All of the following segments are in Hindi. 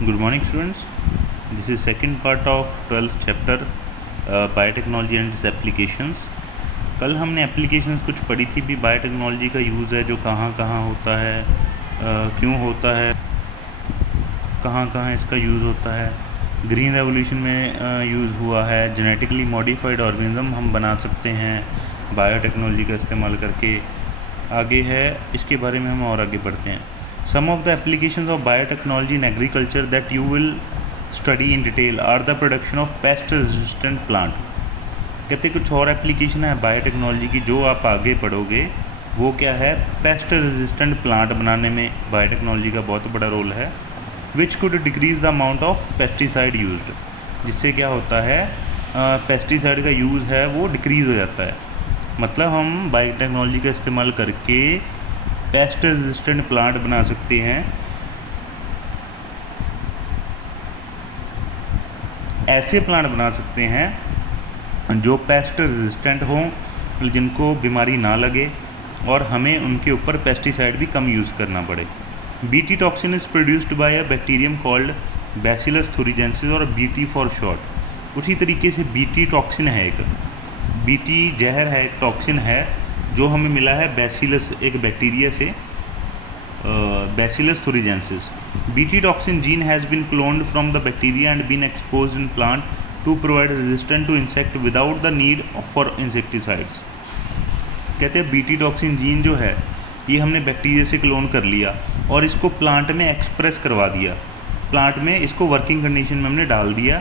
Good morning, students. This is second part of 12th chapter biotechnology and it's applications. कल हमने एप्लीकेशंस कुछ पढ़ी थी भी, बायोटेक्नोलॉजी का यूज़ है जो कहाँ कहाँ होता है, क्यों होता है, कहाँ कहाँ इसका यूज़ होता है। ग्रीन रेवोल्यूशन में यूज़ हुआ है। जेनेटिकली मॉडिफाइड ऑर्गेनिज्म हम बना सकते हैं बायोटेक्नोलॉजी का इस्तेमाल करके। आगे है, इसके बारे में हम और आगे बढ़ते हैं। Some of the applications of biotechnology in agriculture that you will study in detail are the production of pest resistant plant। कहते कुछ और एप्लीकेशन है बायोटेक्नोलॉजी की जो आप आगे पढ़ोगे, वो क्या है, पेस्ट रेजिस्टेंट प्लांट बनाने में बायोटेक्नोलॉजी का बहुत बड़ा रोल है। Which could decrease the amount of pesticide used, जिससे क्या होता है, पेस्टिसाइड का यूज़ है वो डिक्रीज़ हो जाता है। मतलब हम बायोटेक्नोलॉजी का इस्तेमाल करके पेस्ट रेजिस्टेंट प्लांट बना सकते हैं। ऐसे प्लांट बना सकते हैं जो पेस्ट रेजिस्टेंट हों, जिनको बीमारी ना लगे और हमें उनके ऊपर पेस्टिसाइड भी कम यूज़ करना पड़े। BT toxin is produced by a bacterium called Bacillus thuringiensis और बीटी फॉर शॉर्ट। उसी तरीके से बीटी टॉक्सिन है, एक बीटी जहर है, एक टॉक्सिन है जो हमें मिला है बैसिलस, एक बैक्टीरिया से, Bacillus thuringiensis. BT toxin gene has been cloned from the bacteria and been exposed in plant to provide resistant to insect without the need for insecticides. कहते हैं बीटी टॉक्सिन जीन जो है ये हमने बैक्टीरिया से क्लोन कर लिया और इसको प्लांट में एक्सप्रेस करवा दिया। प्लांट में इसको वर्किंग कंडीशन में हमने डाल दिया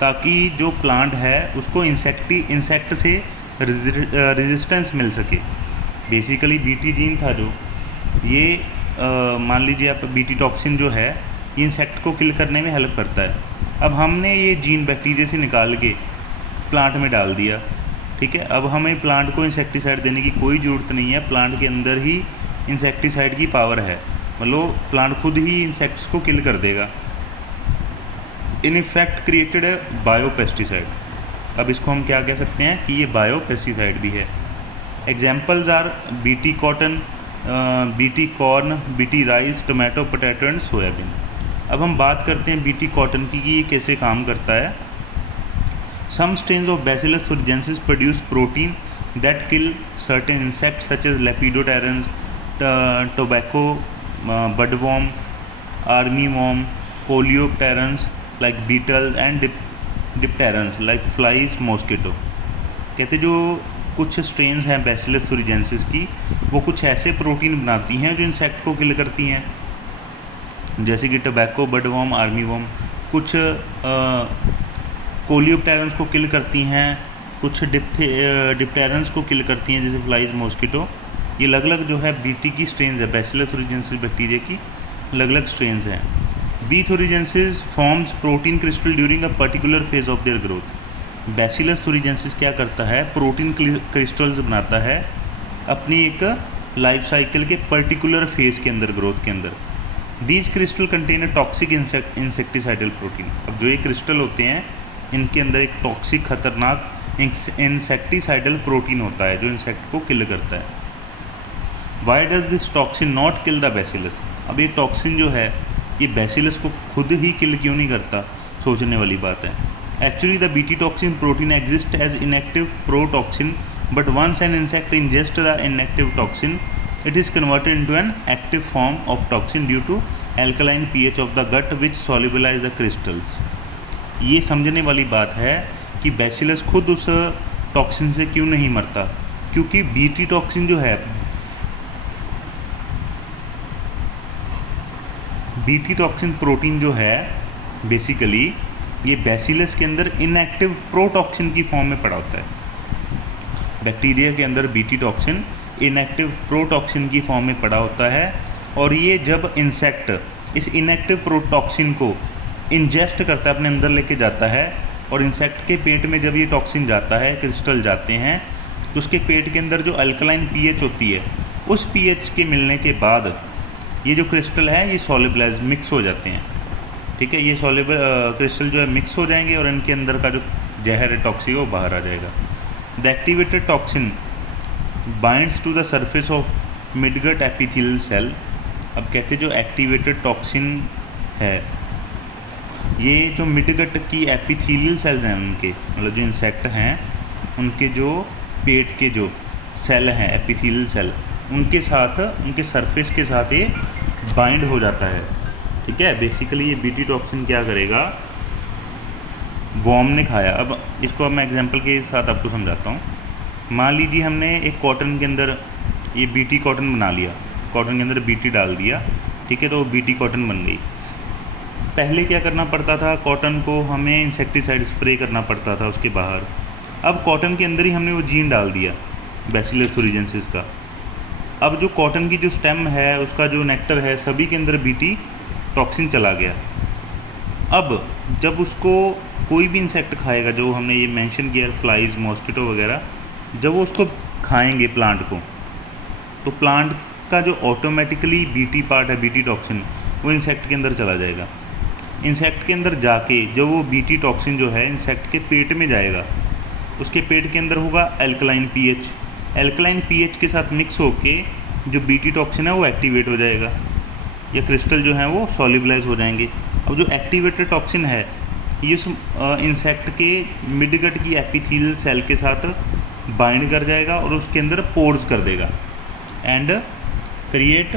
ताकि जो प्लांट है उसको इंसेक्ट से रेजिस्टेंस मिल सके। बेसिकली बीटी जीन था जो ये मान लीजिए आप, बीटी टॉक्सिन जो है ये इंसेक्ट को किल करने में हेल्प करता है। अब हमने ये जीन बैक्टीरिया से निकाल के प्लांट में डाल दिया, ठीक है। अब हमें प्लांट को इंसेक्टिसाइड देने की कोई ज़रूरत नहीं है, प्लांट के अंदर ही इंसेक्टिसाइड की पावर है, मतलब प्लांट खुद ही इंसेक्ट्स को किल कर देगा। इन इफेक्ट क्रिएटेड है बायो पेस्टिसाइड। अब इसको हम क्या कह सकते हैं कि ये बायो पेस्टिसाइड भी है। Examples are BT cotton, BT corn, BT rice, tomato, potato and soybean. अब हम बात करते हैं बीटी कॉटन की कि ये कैसे काम करता है। Some strains of Bacillus thuringiensis produce protein that kill certain insects such as lepidopterans, tobacco budworm, army worm, coleopterans like beetles and dipterans like flies, mosquito. कहते जो कुछ स्ट्रेन्स हैं बैसिलस थुरिजेंसिस की, वो कुछ ऐसे प्रोटीन बनाती हैं जो इंसेक्ट को किल करती हैं, जैसे कि टोबैको, बडवॉर्म, आर्मी वॉर्म। कुछ कोलियोप्टेरन्स को किल करती हैं, कुछ डिप्टेरन्स को किल करती हैं जैसे फ्लाइज, मॉस्किटो। ये अलग अलग जो है बीटी की स्ट्रेन्स है, बैसिलस थुरिजेंसिस बैक्टीरिया की अलग अलग स्ट्रेन्स हैं। B thuringiensis forms protein crystal during a particular phase of their growth. Bacillus thuringiensis क्या करता है, प्रोटीन क्रिस्टल्स बनाता है अपनी एक लाइफ साइकिल के पर्टिकुलर फेज के अंदर, ग्रोथ के अंदर। These crystal contain a toxic insecticidal protein. अब जो ये क्रिस्टल होते हैं इनके अंदर एक टॉक्सिक खतरनाक इंसेक्टिसाइडल प्रोटीन होता है जो इंसेक्ट को किल करता है। Why does this toxin not kill the bacillus. अब ये टॉक्सिन जो है ये बैसिलस को खुद ही किल क्यों नहीं करता, सोचने वाली बात है। Actually the BT toxin protein exist as inactive protoxin, but once an insect ingest the inactive toxin it is converted into an active form of toxin due to alkaline pH of the gut which solubilise the crystals. ये समझने वाली बात है कि बैसिलस खुद उस टॉक्सिन से क्यों नहीं मरता, क्योंकि बीटी टॉक्सिन जो है, बीटी टॉक्सिन प्रोटीन जो है बेसिकली ये बैसिलस के अंदर इनएक्टिव प्रोटॉक्सिन की फॉर्म में पड़ा होता है। बैक्टीरिया के अंदर बीटी टॉक्सिन इनएक्टिव प्रोटॉक्सिन की फॉर्म में पड़ा होता है, और ये जब इंसेक्ट इस इनएक्टिव प्रोटॉक्सिन को इंजेस्ट करता है, अपने अंदर लेके जाता है, और इंसेक्ट के पेट में जब ये टॉक्सिन जाता है, क्रिस्टल जाते हैं, तो उसके पेट के अंदर जो अल्कलाइन पीएच होती है, उस पीएच के मिलने के बाद ये जो क्रिस्टल है ये सॉल्युबलाइज मिक्स हो जाते हैं, ठीक है। ये सॉल्युबल क्रिस्टल जो है मिक्स हो जाएंगे और इनके अंदर का जो जहर है टॉक्सिक वो बाहर आ जाएगा। The activated toxin binds to the surface of midgut epithelial cell. अब कहते जो एक्टिवेटेड टॉक्सिन है ये जो मिडगट की एपिथेलियल सेल्स हैं उनके, मतलब जो इंसेक्ट हैं उनके जो पेट के जो सेल हैं एपिथेलियल सेल, उनके साथ, उनके सरफेस के साथ ये बाइंड हो जाता है। ठीक है, बेसिकली ये बीटी टॉक्सिन क्या करेगा, वॉर्म ने खाया। अब इसको अब मैं एग्जांपल के साथ आपको समझाता हूँ। मान लीजिए हमने एक कॉटन के अंदर ये बीटी कॉटन बना लिया, कॉटन के अंदर बीटी डाल दिया, ठीक है, तो वो बीटी कॉटन बन गई। पहले क्या करना पड़ता था, कॉटन को हमें इंसेक्टिसाइड स्प्रे करना पड़ता था उसके बाहर। अब कॉटन के अंदर ही हमने वो जीन डाल दिया बैसिलस thuringiensis का। अब जो कॉटन की जो स्टेम है, उसका जो नेक्टर है, सभी के अंदर बीटी टॉक्सिन चला गया। अब जब उसको कोई भी इंसेक्ट खाएगा, जो हमने ये मेंशन किया फ्लाइज, मॉस्किटो वगैरह, जब वो उसको खाएंगे प्लांट को, तो प्लांट का जो ऑटोमेटिकली बीटी पार्ट है, बीटी टॉक्सिन, वो इंसेक्ट के अंदर चला जाएगा। इंसेक्ट के अंदर जाके जो वो बीटी टॉक्सिन जो है इंसेक्ट के पेट में जाएगा, उसके पेट के अंदर होगा एल्कलाइन पीएच। एल्कलाइन पीएच के साथ मिक्स होके जो बीटी टॉक्सिन है वो एक्टिवेट हो जाएगा, या क्रिस्टल जो हैं वो सॉल्युबलाइज हो जाएंगे। अब जो एक्टिवेटेड टॉक्सिन है ये उस इंसेक्ट के मिडगट की एपिथेलियल सेल के साथ बाइंड कर जाएगा और उसके अंदर पोर्स कर देगा and create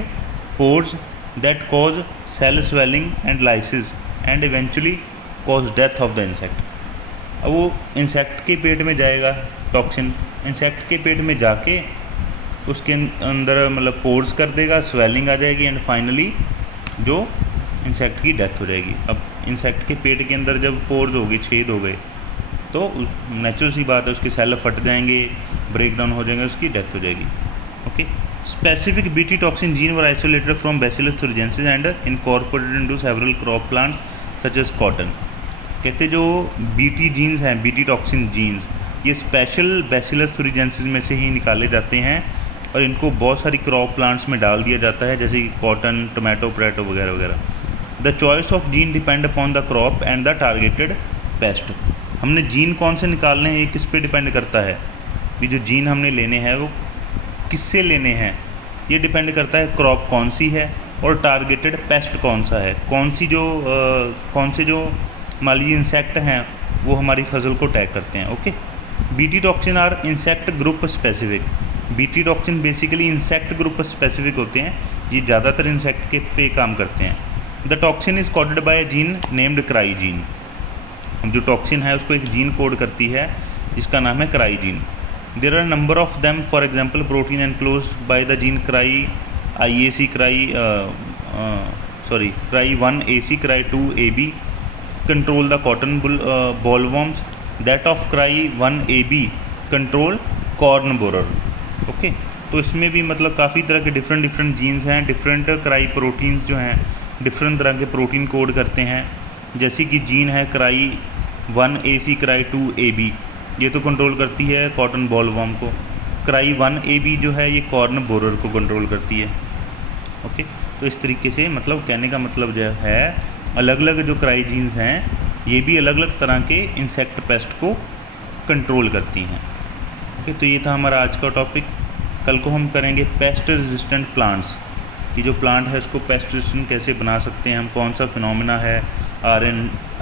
pores that cause cell swelling and lysis and eventually cause death of the insect. अब वो इंसेक्ट के पेट में जाएगा टॉक्सिन, इंसेक्ट के पेट में जाके उसके अंदर मतलब पोर्स कर देगा, स्वेलिंग आ जाएगी एंड फाइनली जो इंसेक्ट की डेथ हो जाएगी। अब इंसेक्ट के पेट के अंदर जब पोर्स हो गए, छेद हो गए, तो नेचुरल सी बात है उसके सेल फट जाएंगे, ब्रेक डाउन हो जाएंगे, उसकी डेथ हो जाएगी। Okay, specific BT toxin gene were isolated from bacillus thuringiensis and incorporated into several crop plants such as cotton. कहते जो बीटी जीन्स हैं, बीटी टॉक्सिन जीन्स, ये स्पेशल बैसिलस thuringiensis में से ही निकाले जाते हैं और इनको बहुत सारी क्रॉप प्लांट्स में डाल दिया जाता है, जैसे कि कॉटन, टोमेटो, पोटैटो वगैरह वगैरह। The choice of gene depend upon the crop and the targeted paste. हमने जीन कौन से निकालने हैं ये किस पे डिपेंड करता है, भी जो जीन हमने लेने हैं वो किससे लेने हैं, ये डिपेंड करता है क्रॉप कौन सी है और टारगेटेड पेस्ट कौन सा है, कौन से जो मान लीजिए इंसेक्ट हैं वो हमारी फसल को अटैक करते हैं। Okay, BT toxin are insect group specific. BT toxin basically insect group specific होते हैं, ये ज़्यादातर इंसेक्ट के पे काम करते हैं। The toxin is coded by A gene named cry gene. जो टॉक्सिन है उसको एक जीन कोड करती है जिसका नाम है cry gene. There are number of them, for example protein enclose by the gene cry IAC, cry 1 AC, cry 2 AB control the cotton bollworms, that of cry 1 AB control corn borer. Okay, तो इसमें भी मतलब काफ़ी तरह के डिफरेंट जीन्स हैं, डिफरेंट क्राई प्रोटीन्स जो हैं डिफरेंट तरह के प्रोटीन कोड करते हैं। जैसे कि जीन है क्राई 1 AC, क्राई 2 AB, ये तो कंट्रोल करती है कॉटन बॉलवर्म को। क्राई 1 AB जो है ये कॉर्न बोरर को कंट्रोल करती है। ओके, तो इस तरीके से मतलब कहने का मतलब जो है अलग अलग जो क्राई जीन्स हैं ये भी अलग अलग तरह के इंसेक्ट पेस्ट को कंट्रोल करती हैं। ओके, तो ये था हमारा आज का टॉपिक। कल को हम करेंगे पेस्ट रेजिस्टेंट प्लांट्स, कि जो प्लांट है उसको पेस्ट रेजिस्टेंट कैसे बना सकते हैं हम, कौन सा फिनोमेना है,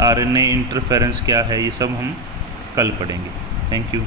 RNA इंटरफेरेंस क्या है, ये सब हम कल पढ़ेंगे। Thank you.